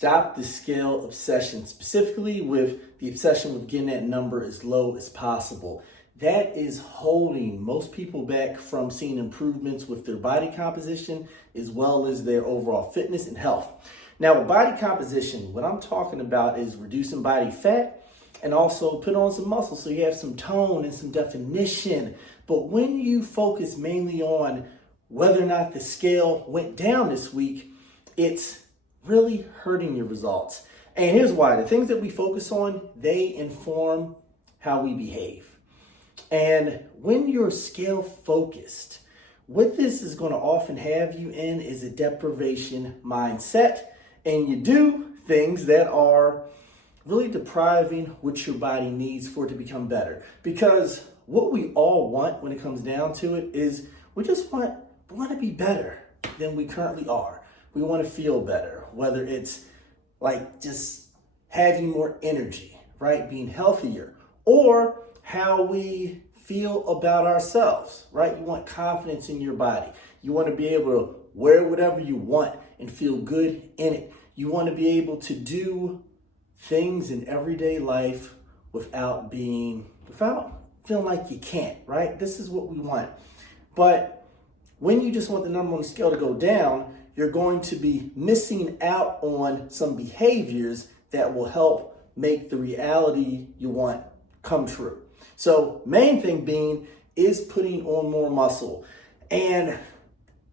Stop the scale obsession, specifically with the obsession with getting that number as low as possible. That is holding most people back from seeing improvements with their body composition as well as their overall fitness and health. Now, with body composition, what I'm talking about is reducing body fat and also put on some muscle so you have some tone and some definition. But when you focus mainly on whether or not the scale went down this week, it's really hurting your results. And here's why. The things that we focus on, they inform how we behave. And when you're scale focused, what this is going to often have you in is a deprivation mindset. And you do things that are really depriving what your body needs for it to become better. Because what we all want when it comes down to it is we want to be better than we currently are. We want to feel better, whether it's like just having more energy, right? Being healthier, or how we feel about ourselves, right? You want confidence in your body. You want to be able to wear whatever you want and feel good in it. You want to be able to do things in everyday life without feeling like you can't, right? This is what we want. But when you just want the number on the scale to go down, you're going to be missing out on some behaviors that will help make the reality you want come true. So main thing being is putting on more muscle. And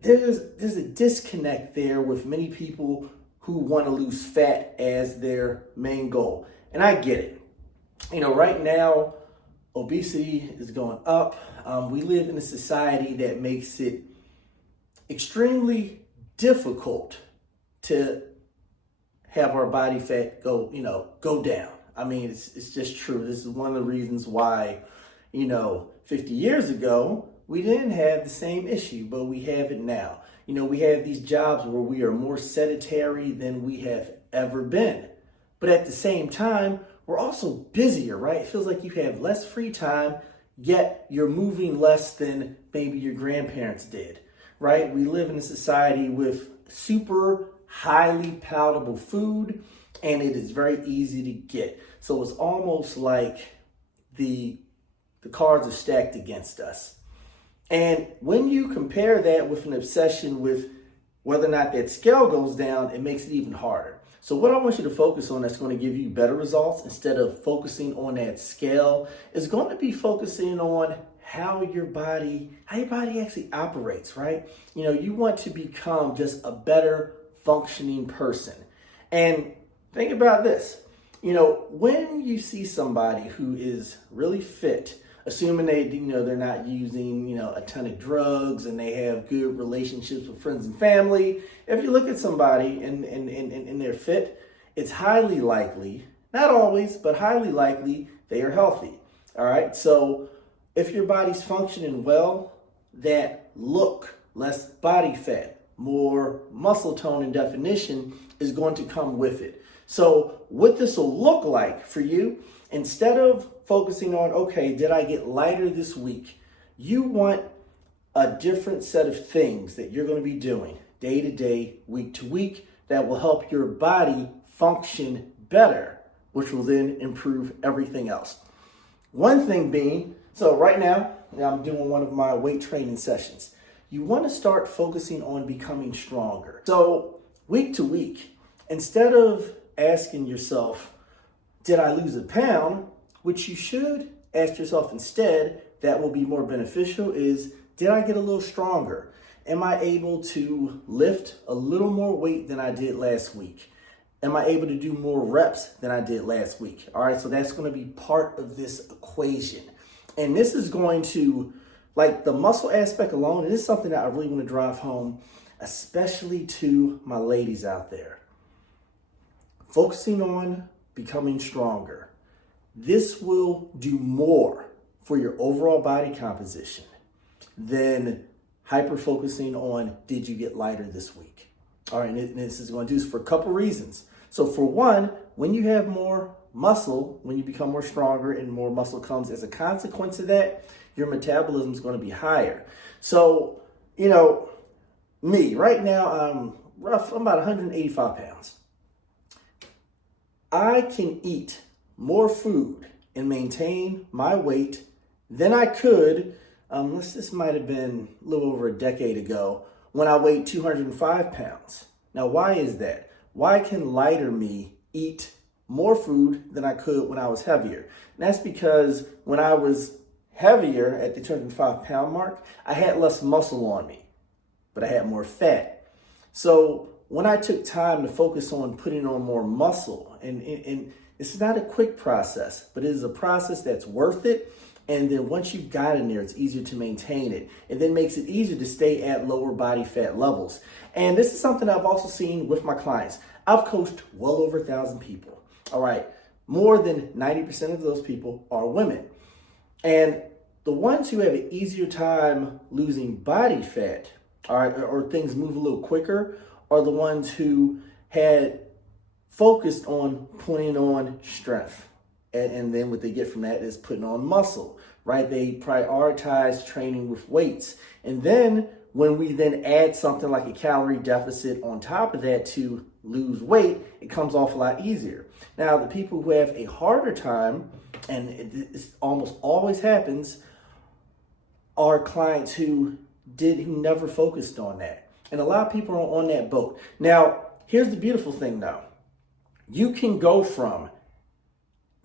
there's a disconnect there with many people who want to lose fat as their main goal. And I get it. Right now, obesity is going up. We live in a society that makes it extremely difficult to have our body fat go down. I mean, it's just true. This is one of the reasons why, 50 years ago, we didn't have the same issue, but we have it now. We have these jobs where we are more sedentary than we have ever been. But at the same time, we're also busier, right? It feels like you have less free time, yet you're moving less than maybe your grandparents did, right? We live in a society with super highly palatable food, and it is very easy to get. So it's almost like the cards are stacked against us. And when you compare that with an obsession with whether or not that scale goes down, it makes it even harder. So what I want you to focus on that's going to give you better results instead of focusing on that scale is going to be focusing on how your body actually operates, right? You want to become just a better functioning person. And think about this. When you see somebody who is really fit, assuming they're not using, a ton of drugs and they have good relationships with friends and family, if you look at somebody and they're fit, it's highly likely, not always, but highly likely they are healthy. All right. So if your body's functioning well, that look, less body fat, more muscle tone and definition is going to come with it. So what this will look like for you, instead of focusing on, okay, did I get lighter this week? You want a different set of things that you're going to be doing day to day, week to week, that will help your body function better, which will then improve everything else. One thing being, so right now, I'm doing one of my weight training sessions. You want to start focusing on becoming stronger. So week to week, instead of asking yourself, did I lose a pound? Which you should ask yourself instead, that will be more beneficial, is did I get a little stronger? Am I able to lift a little more weight than I did last week? Am I able to do more reps than I did last week? All right, so that's going to be part of this equation. And this is going to, like the muscle aspect alone, and this is something that I really want to drive home, especially to my ladies out there. Focusing on becoming stronger. This will do more for your overall body composition than hyper-focusing on did you get lighter this week. All right, and this is going to do this for a couple reasons. So for one, when you have more muscle, when you become more stronger and more muscle comes as a consequence of that, your metabolism is going to be higher. So, me, right now I'm about 185 pounds. I can eat more food and maintain my weight than I could, this might have been a little over a decade ago when I weighed 205 pounds. Now, why is that? Why can lighter me eat more food than I could when I was heavier? And that's because when I was heavier at the 205-pound mark, I had less muscle on me, but I had more fat. So when I took time to focus on putting on more muscle, and it's not a quick process, but it is a process that's worth it. And then once you've got in there, it's easier to maintain it. It then makes it easier to stay at lower body fat levels. And this is something I've also seen with my clients. I've coached well over 1,000 people. All right. More than 90% of those people are women. And the ones who have an easier time losing body fat, all right, or things move a little quicker, are the ones who had focused on putting on strength. And then what they get from that is putting on muscle, right? They prioritize training with weights. And then when we then add something like a calorie deficit on top of that to lose weight, it comes off a lot easier. Now, the people who have a harder time, and it almost always happens, are clients who never focused on that. And a lot of people are on that boat. Now, here's the beautiful thing though. You can go from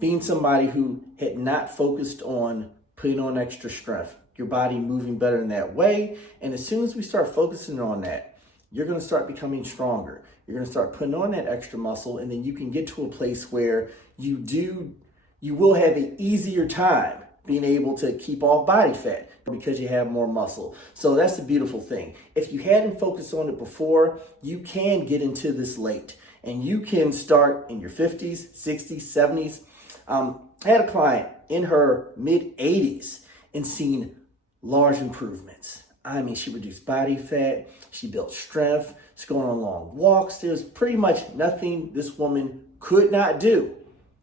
being somebody who had not focused on putting on extra strength, your body moving better in that way. And as soon as we start focusing on that, you're going to start becoming stronger. You're going to start putting on that extra muscle, and then you can get to a place where you will have an easier time being able to keep off body fat because you have more muscle. So that's the beautiful thing. If you hadn't focused on it before, you can get into this late, and you can start in your 50s, 60s, 70s. I had a client in her mid 80s and seen large improvements. I mean, she reduced body fat, she built strength, she's going on long walks. There's pretty much nothing this woman could not do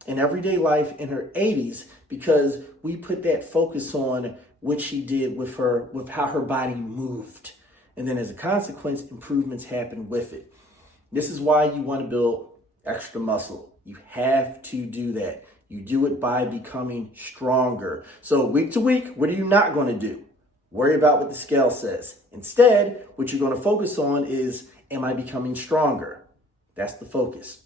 in everyday life in her 80s because we put that focus on what she did with how her body moved. And then as a consequence, improvements happen with it. This is why you want to build extra muscle. You have to do that. You do it by becoming stronger. So week to week, what are you not going to do? Worry about what the scale says. Instead, what you're going to focus on is, am I becoming stronger? That's the focus.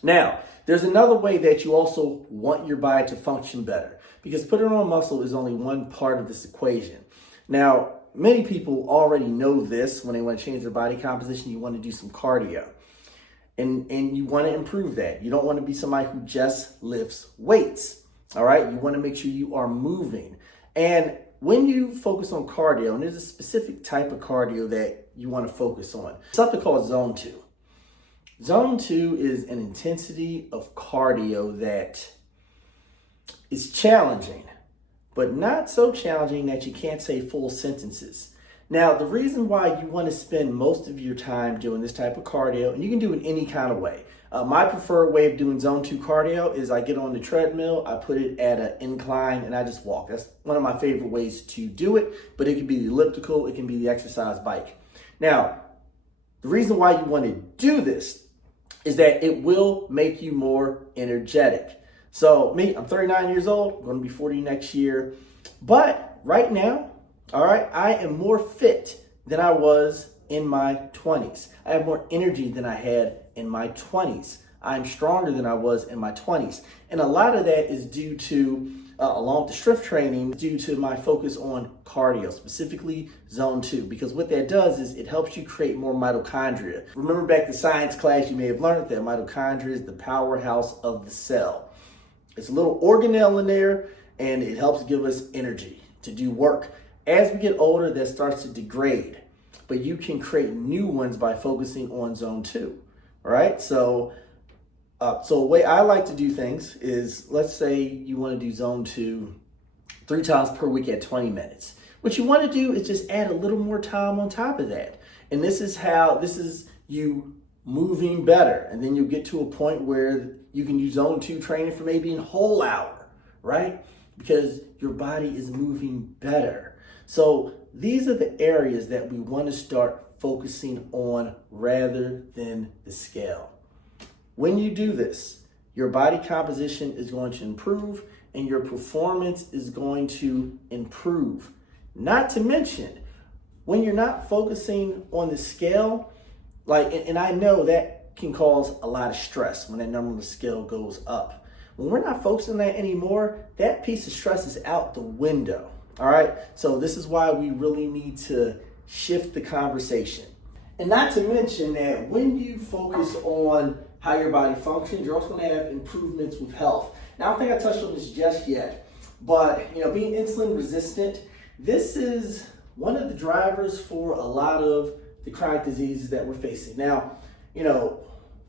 Now, there's another way that you also want your body to function better, because putting on muscle is only one part of this equation. Now, many people already know this. When they want to change their body composition, you want to do some cardio. And you want to improve that. You don't want to be somebody who just lifts weights. All right. You want to make sure you are moving. And when you focus on cardio, and there's a specific type of cardio that you want to focus on, something called zone 2. Zone 2 is an intensity of cardio that is challenging, but not so challenging that you can't say full sentences. Now, the reason why you want to spend most of your time doing this type of cardio, and you can do it any kind of way. My preferred way of doing zone 2 cardio is I get on the treadmill, I put it at an incline, and I just walk. That's one of my favorite ways to do it, but it can be the elliptical, it can be the exercise bike. Now, the reason why you want to do this is that it will make you more energetic. So me, I'm 39 years old, I'm going to be 40 next year, but right now, all right, I am more fit than I was in my 20s. I have more energy than I had in my 20s. I'm stronger than I was in my 20s. And a lot of that is due to, along with the strength training, due to my focus on cardio, specifically zone 2. Because what that does is it helps you create more mitochondria. Remember back to science class, you may have learned that mitochondria is the powerhouse of the cell. It's a little organelle in there, and it helps give us energy to do work. As we get older, that starts to degrade, but you can create new ones by focusing on zone 2. All right. So the way I like to do things is, let's say you want to do zone 2 3 times per week at 20 minutes. What you want to do is just add a little more time on top of that. And this is you moving better. And then you'll get to a point where you can use zone 2 training for maybe a whole hour, right? Because your body is moving better. So these are the areas that we want to start focusing on rather than the scale. When you do this, your body composition is going to improve and your performance is going to improve. Not to mention, when you're not focusing on the scale, and I know that can cause a lot of stress when that number on the scale goes up. When we're not focusing on that anymore, that piece of stress is out the window. All right. So this is why we really need to shift the conversation. And not to mention that when you focus on how your body functions, you're also going to have improvements with health. Now, I don't think I touched on this just yet, but being insulin resistant, this is one of the drivers for a lot of the chronic diseases that we're facing. Now,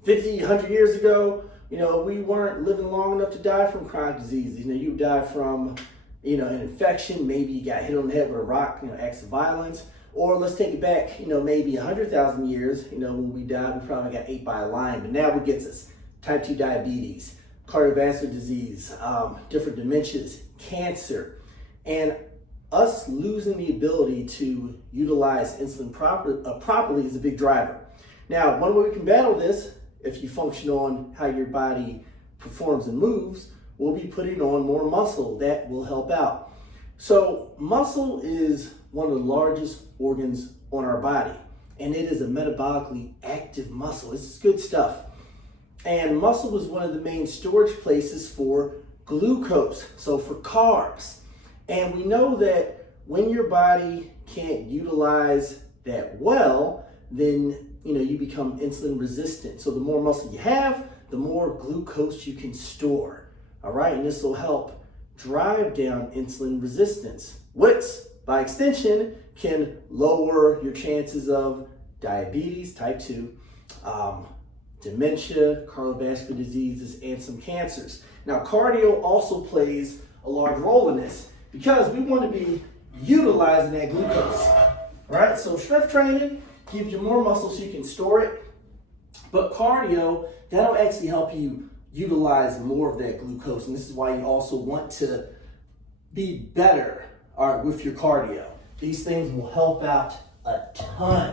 50, 100 years ago, we weren't living long enough to die from chronic diseases. You die from, an infection, maybe you got hit on the head with a rock, acts of violence. Or let's take it back, maybe 100,000 years, when we died, we probably got ate by a lion. But now what gets us? Type 2 diabetes, cardiovascular disease, different dementias, cancer. And us losing the ability to utilize insulin properly is a big driver. Now, one way we can battle this, if you function on how your body performs and moves, we'll be putting on more muscle. That will help out. So muscle is one of the largest organs on our body, and it is a metabolically active muscle. It's good stuff. And muscle is one of the main storage places for glucose, so for carbs. And we know that when your body can't utilize that well, then you become insulin resistant. So the more muscle you have, the more glucose you can store. All right, and this will help drive down insulin resistance, which by extension can lower your chances of diabetes, type 2, dementia, cardiovascular diseases, and some cancers. Now, cardio also plays a large role in this because we want to be utilizing that glucose, right? So strength training gives you more muscle so you can store it, but cardio, that'll actually help you utilize more of that glucose. And this is why you also want to be better with your cardio. These things will help out a ton.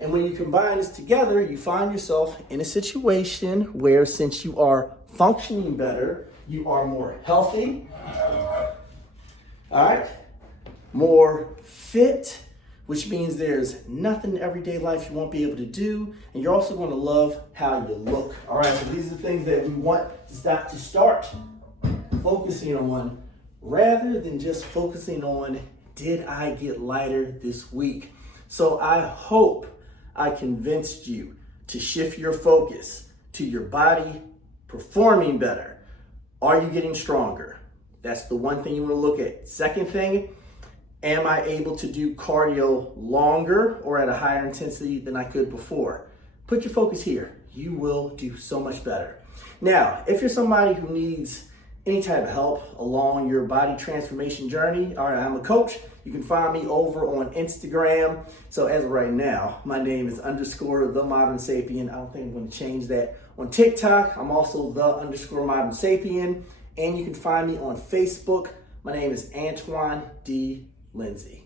And when you combine this together, you find yourself in a situation where, since you are functioning better, you are more healthy, all right, more fit, which means there's nothing in everyday life you won't be able to do, and you're also going to love how you look. All right, so these are the things that we want to start focusing on, rather than just focusing on, did I get lighter this week? So I hope I convinced you to shift your focus to your body performing better. Are you getting stronger? That's the one thing you want to look at. Second thing, am I able to do cardio longer or at a higher intensity than I could before? Put your focus here. You will do so much better. Now, if you're somebody who needs any type of help along your body transformation journey, all right, I'm a coach. You can find me over on Instagram. So as of right now, my name is _TheModernSapien. I don't think I'm going to change that. On TikTok, I'm also _ModernSapien. And you can find me on Facebook. My name is Antoine D. Lindsay.